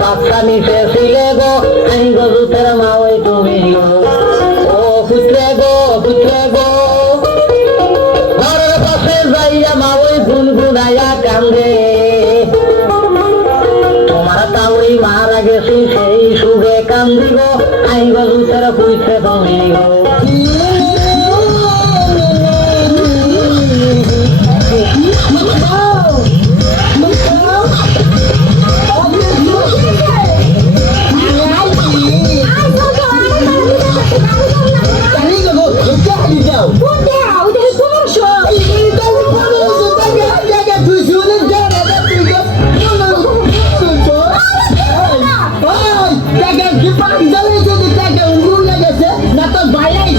বাচ্চা নিতে ছিলে গো আমি গো দুধের মা হই বুড়াইয়া কান্দে তোমার তাউরি মারা গেছি সেই সুগে কান্দিব আইব জুতের পুইতে দমিব Oh লাগে দীপাঞ্জলি যদি লাগে উঙ্গুর লেগেছে না তো বাইরে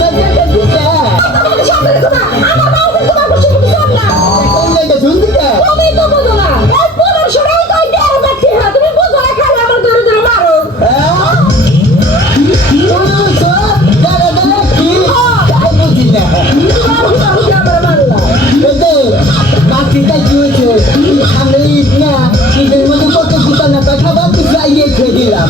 Yeah.